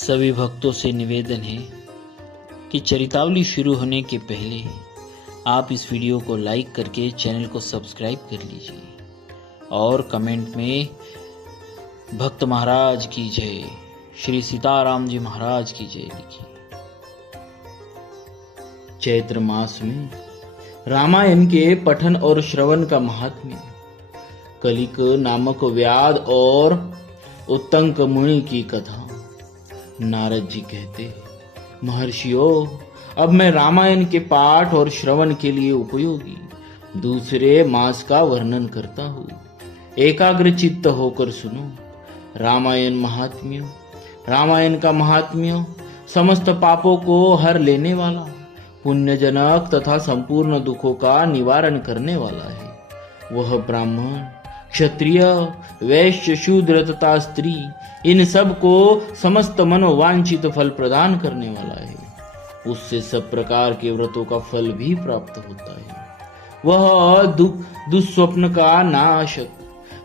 सभी भक्तों से निवेदन है कि चरितावली शुरू होने के पहले आप इस वीडियो को लाइक करके चैनल को सब्सक्राइब कर लीजिए और कमेंट में भक्त महाराज की जय, श्री सीताराम जी महाराज की जय लिखिए। चैत्र मास में रामायण के पठन और श्रवण का महात्म्य। कलिक नामक व्याध और उत्तंक मुनि की कथा। नारद जी कहते, महर्षियों, अब मैं रामायण के पाठ और श्रवण के लिए उपयोगी दूसरे मास का वर्णन करता हूँ। एकाग्र चित्त होकर सुनो। रामायण का महात्म्य समस्त पापों को हर लेने वाला, पुण्यजनक तथा संपूर्ण दुखों का निवारण करने वाला है। वह ब्राह्मण, क्षत्रिय, वैश्य, शूद्र तथा स्त्री, इन सब को समस्त मनोवांछित फल प्रदान करने वाला है। उससे सब प्रकार के व्रतों का फल भी प्राप्त होता है। वह दुस्वप्न का नाशक,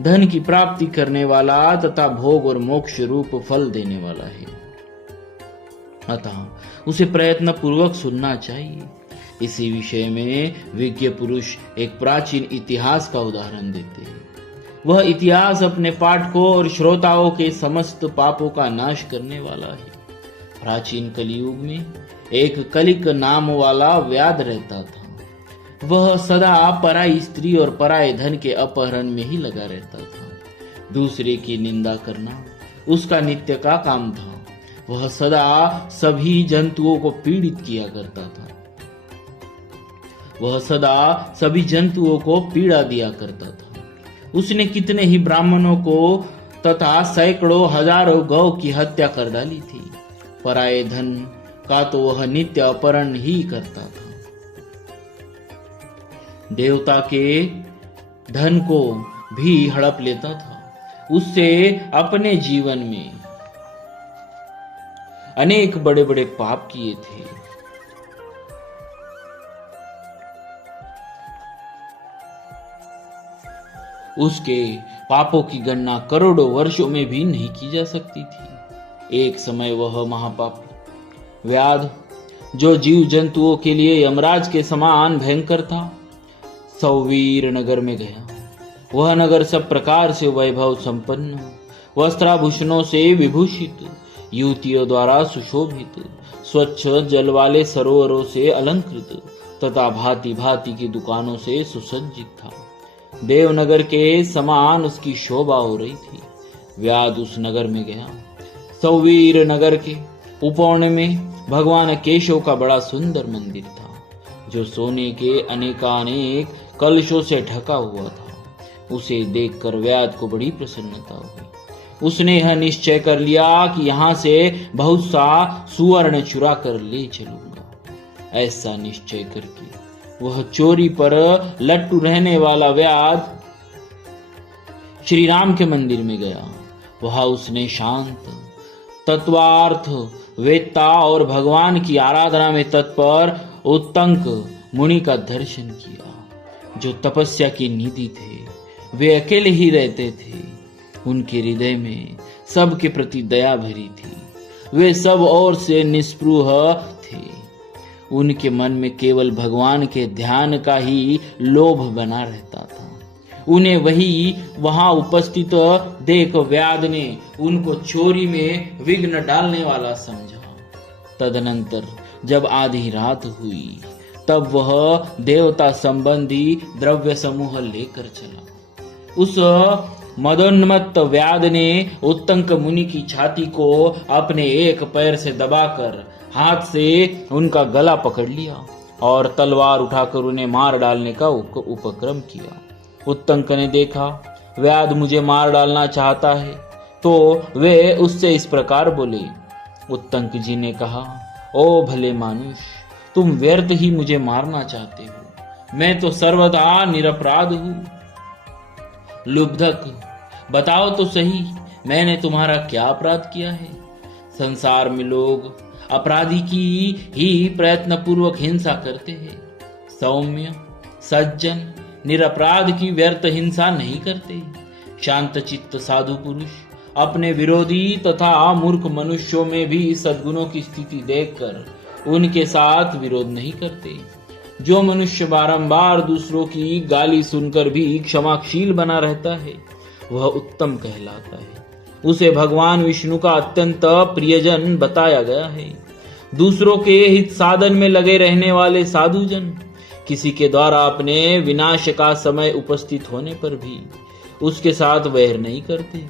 धन की प्राप्ति करने वाला तथा भोग और मोक्ष रूप फल देने वाला है। अतः उसे प्रयत्न पूर्वक सुनना चाहिए। इसी विषय में विज्ञ पुरुष एक प्राचीन इतिहास का उदाहरण देते हैं। वह इतिहास अपने पाठकों और श्रोताओं के समस्त पापों का नाश करने वाला है। प्राचीन कलियुग में एक कलिक नाम वाला व्याध रहता था। वह सदा पराई स्त्री और पराये धन के अपहरण में ही लगा रहता था। दूसरे की निंदा करना उसका नित्य का काम था। वह सदा सभी जंतुओं को पीड़ित किया करता था। वह सदा सभी जंतुओं को पीड़ा दिया करता था। उसने कितने ही ब्राह्मणों को तथा सैकड़ों हजारों गौ की हत्या कर डाली थी। पराये धन का तो वह नित्य अपहरण ही करता था। देवता के धन को भी हड़प लेता था। उससे अपने जीवन में अनेक बड़े बड़े पाप किए थे। उसके पापों की गणना करोड़ों वर्षों में भी नहीं की जा सकती थी। एक समय वह महापाप व्याध, जो जीव जंतुओं के लिए यमराज के समान भयंकर था, सौवीर नगर में गया। वह नगर सब प्रकार से वैभव संपन्न, वस्त्राभूषणों से विभूषित, युवतियों द्वारा सुशोभित, स्वच्छ जल वाले सरोवरों से अलंकृत तथा भांति भांति की दुकानों से सुसज्जित था। देवनगर के समान उसकी शोभा हो रही थी। व्याध उस नगर में गया। सौवीर नगर के उपवन में भगवान केशव का बड़ा सुंदर मंदिर था, जो सोने के अनेकानेक कलशों से ढका हुआ था। उसे देखकर व्याध को बड़ी प्रसन्नता हुई। उसने यह निश्चय कर लिया कि यहाँ से बहुत सा सुवर्ण चुरा कर ले चलूंगा। ऐसा निश्चय करके वह चोरी पर लट्टू रहने वाला व्याध श्री राम के मंदिर में गया। वहां उसने शांत, तत्वार्थ वेत्ता और भगवान की आराधना में तत्पर उत्तंक मुनि का दर्शन किया, जो तपस्या की निधि थे। वे अकेले ही रहते थे। उनके हृदय में सबके प्रति दया भरी थी। वे सब ओर से निस्पृह थे। उनके मन में केवल भगवान के ध्यान का ही लोभ बना रहता था। उन्हें वही वहां उपस्थित देख व्याध ने उनको चोरी में विघ्न डालने वाला समझा। तदनंतर जब आधी रात हुई, तब वह देवता संबंधी द्रव्य समूह लेकर चला। उस मदोन्मत्त व्याध ने उत्तंक मुनि की छाती को अपने एक पैर से दबाकर हाथ से उनका गला पकड़ लिया और तलवार उठाकर उन्हें मार डालने का उपक्रम किया। उत्तंक ने देखा व्याध मुझे मार डालना चाहता है, तो वे उससे इस प्रकार बोले। उत्तंक जी ने कहा, ओ भले मानुष, तुम व्यर्थ ही मुझे मारना चाहते हो। मैं तो सर्वदा निरपराध हूं। लुब्धक, बताओ तो सही, मैंने तुम्हारा क्या अपराध किया है? संसार में लोग अपराधी की ही प्रयत्न पूर्वक हिंसा करते हैं। सौम्य, सज्जन, निरपराध की व्यर्थ हिंसा नहीं करते। शांत चित्त साधु पुरुष अपने विरोधी तथा मूर्ख मनुष्यों में भी सद्गुणों की स्थिति देखकर उनके साथ विरोध नहीं करते। जो मनुष्य बारंबार दूसरों की गाली सुनकर भी क्षमाशील बना रहता है वह उत्तम कहलाता है। उसे भगवान विष्णु का अत्यंत प्रियजन बताया गया है। दूसरों के हित साधन में लगे रहने वाले साधुजन किसी के द्वारा अपने विनाश का समय उपस्थित होने पर भी उसके साथ वैर नहीं करते।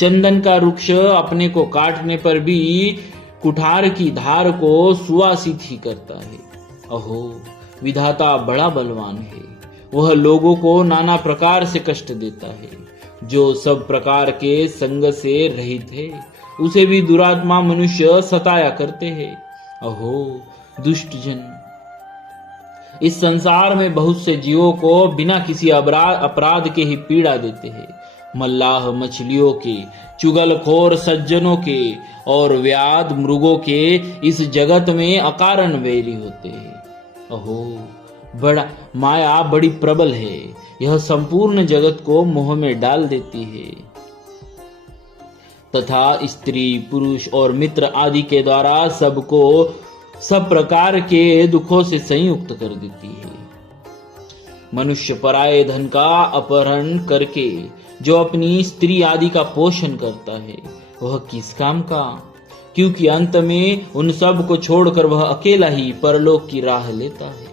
चंदन का वृक्ष अपने को काटने पर भी कुठार की धार को सुवासित ही करता है। अहो, विधाता बड़ा बलवान है, वह लोगों को नाना प्रकार से कष्ट देता है। जो सब प्रकार के संग से रहित है उसे भी दुरात्मा मनुष्य सताया करते हैं। अहो दुष्ट जन, इस संसार में बहुत से जीवों को बिना किसी अपराध के ही पीड़ा देते हैं। मल्लाह मछलियों के, चुगलखोर सज्जनों के और व्याध मृगों के इस जगत में अकारण वैरी होते हैं। अहो, बड़ा माया बड़ी प्रबल है, यह संपूर्ण जगत को मोह में डाल देती है तथा स्त्री, पुरुष और मित्र आदि के द्वारा सबको सब प्रकार के दुखों से संयुक्त कर देती है। मनुष्य पराये धन का अपहरण करके जो अपनी स्त्री आदि का पोषण करता है वह किस काम का, क्योंकि अंत में उन सब को छोड़कर वह अकेला ही परलोक की राह लेता है।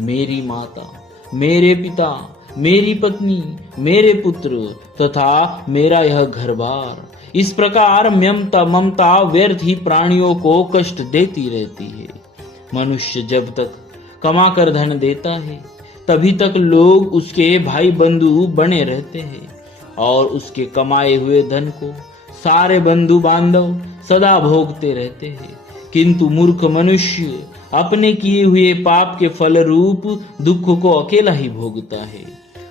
मेरी माता, मेरे पिता, मेरी पत्नी, मेरे पुत्र तथा मेरा यह घर बार, इस प्रकार ममता व्यर्थ ही प्राणियों को कष्ट देती रहती है। मनुष्य जब तक कमाकर धन देता है तभी तक लोग उसके भाई बंधु बने रहते हैं और उसके कमाए हुए धन को सारे बंधु बांधव सदा भोगते रहते हैं। किंतु मूर्ख मनुष्य अपने किए हुए पाप के फल रूप दुख को अकेला ही भोगता है।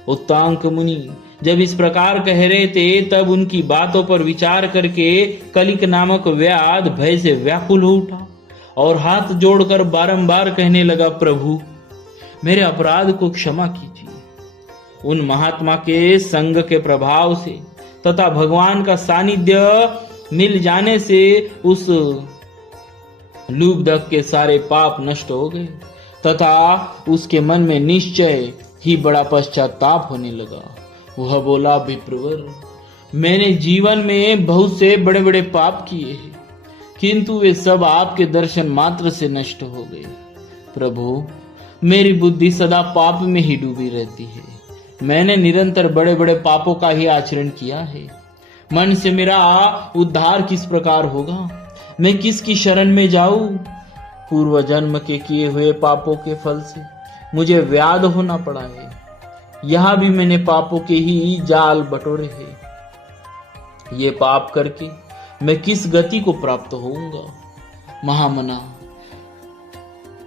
उत्तांक मुनि जब इस प्रकार कह रहे थे तब उनकी बातों पर विचार करके कलिक नामक व्याध भय से व्याकुल हो उठा और हाथ जोड़कर बारंबार कहने लगा, प्रभु मेरे अपराध को क्षमा कीजिए। उन महात्मा के संग के प्रभाव से तथा भगवान का सानिध्य मिल जाने से उस लुब्धक के सारे पाप नष्ट हो गए तथा उसके मन में निश्चय ही बड़ा पश्चाताप होने लगा। वह बोला, विप्रवर, मैंने जीवन में बहुत से बड़े बड़े पाप किए हैं किंतु वे सब आपके दर्शन मात्र से नष्ट हो गए। प्रभु, मेरी बुद्धि सदा पाप में ही डूबी रहती है। मैंने निरंतर बड़े बड़े पापों का ही आचरण किया है। मन से मेरा उद्धार किस प्रकार होगा? मैं किसकी शरण में जाऊं? पूर्व जन्म के किए हुए पापों के फल से मुझे व्याध होना पड़ा है। यहां भी मैंने पापों के ही जाल बटोरे हैं। ये पाप करके मैं किस गति को प्राप्त होऊंगा? महामना,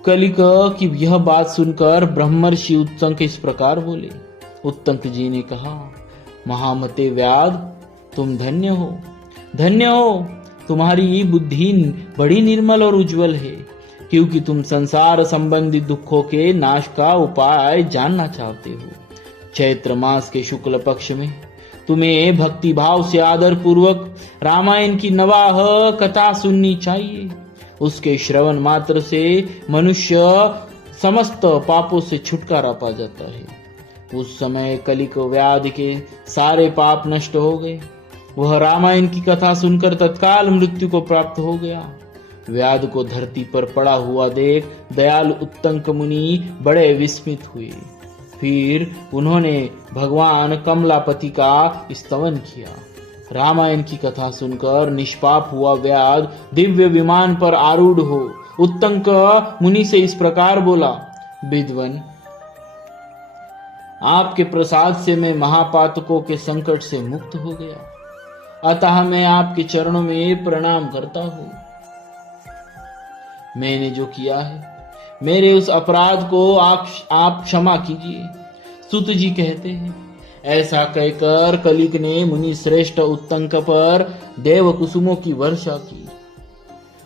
कलिक की यह बात सुनकर ब्रह्मर्षि उत्तंक इस प्रकार बोले। उत्तंक जी ने कहा, महामते व्याध, तुम धन्य हो, धन्य हो। तुम्हारी बुद्धि बड़ी निर्मल और उज्जवल है क्योंकि तुम संसार संबंधी दुखों के नाश का उपाय जानना चाहते हो। चैत्र मास के शुक्ल पक्ष में तुम्हें भक्ति भाव से आदर पूर्वक रामायण की नवाह कथा सुननी चाहिए। उसके श्रवण मात्र से मनुष्य समस्त पापों से छुटकारा पा जाता है। उस समय कलिक व्याध के सारे पाप नष्ट हो गए। वह रामायण की कथा सुनकर तत्काल मृत्यु को प्राप्त हो गया। व्याध को धरती पर पड़ा हुआ देख दयालु उत्तंक मुनि बड़े विस्मित हुए। फिर उन्होंने भगवान कमलापति का स्तवन किया। रामायण की कथा सुनकर निष्पाप हुआ व्याध दिव्य विमान पर आरूढ़ हो उत्तंक मुनि से इस प्रकार बोला, विद्वन, आपके प्रसाद से मैं महापातकों के संकट से मुक्त हो गया, अतः मैं आपके चरणों में प्रणाम करता हूं। मैंने जो किया है मेरे उस अपराध को आप क्षमा कीजिए। सुत जी कहते हैं, ऐसा कहकर कलिक ने मुनि श्रेष्ठ उत्तंक पर देव कुसुमों की वर्षा की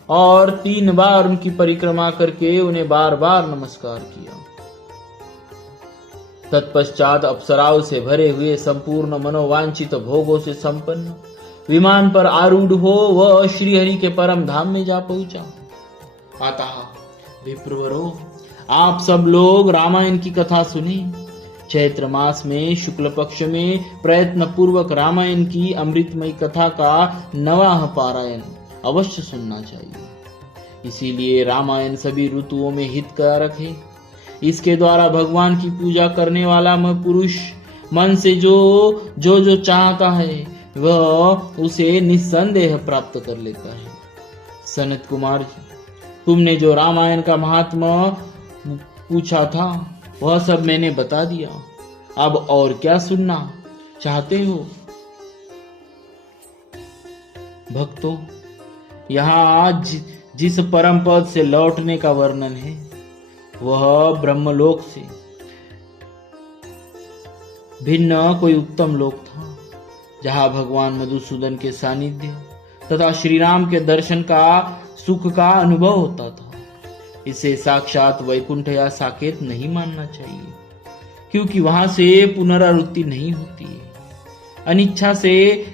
और 3 बार उनकी परिक्रमा करके उन्हें बार बार नमस्कार किया। तत्पश्चात अप्सराओं से भरे हुए संपूर्ण मनोवांछित भोगों से संपन्न विमान पर आरूढ़ हो वह श्रीहरि के परम धाम में जा पहुंचा। अतः विप्रवरों, आप सब लोग रामायण की कथा सुने। चैत्र मास में शुक्ल पक्ष में प्रयत्न पूर्वक रामायण की अमृतमयी कथा का 9वां पारायण अवश्य सुनना चाहिए। इसीलिए रामायण सभी ऋतुओं में हितकारक है। इसके द्वारा भगवान की पूजा करने वाला पुरुष मन से जो चाहता है वह उसे निस्संदेह प्राप्त कर लेता है। सनत कुमार जी, तुमने जो रामायण का महात्मा पूछा था वह सब मैंने बता दिया। अब और क्या सुनना चाहते हो? भक्तों, यहाँ जिस परम पद से लौटने का वर्णन है वह ब्रह्मलोक से भिन्न कोई उत्तम लोक था, जहां भगवान मधुसूदन के सानिध्य तथा श्री राम के दर्शन का सुख का अनुभव होता था। इसे साक्षात वैकुंठ या साकेत नहीं मानना चाहिए, क्योंकि वहां से पुनरावृत्ति नहीं होती है। अनिच्छा से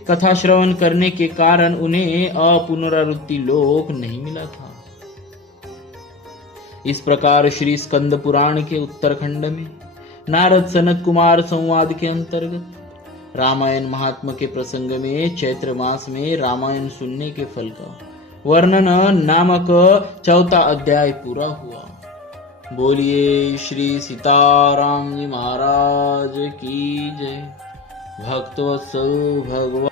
कथा श्रवण करने के कारण उन्हें अपुनरावृत्ति लोक नहीं मिला था। इस प्रकार श्री स्कंद पुराण के उत्तरखंड में नारद सनत कुमार संवाद के अंतर्गत रामायण महात्मा के प्रसंग में चैत्र मास में रामायण सुनने के फल का वर्णन नामक 4था अध्याय पूरा हुआ। बोलिए श्री सीताराम जी महाराज की जय। भक्तवत्सल भगवान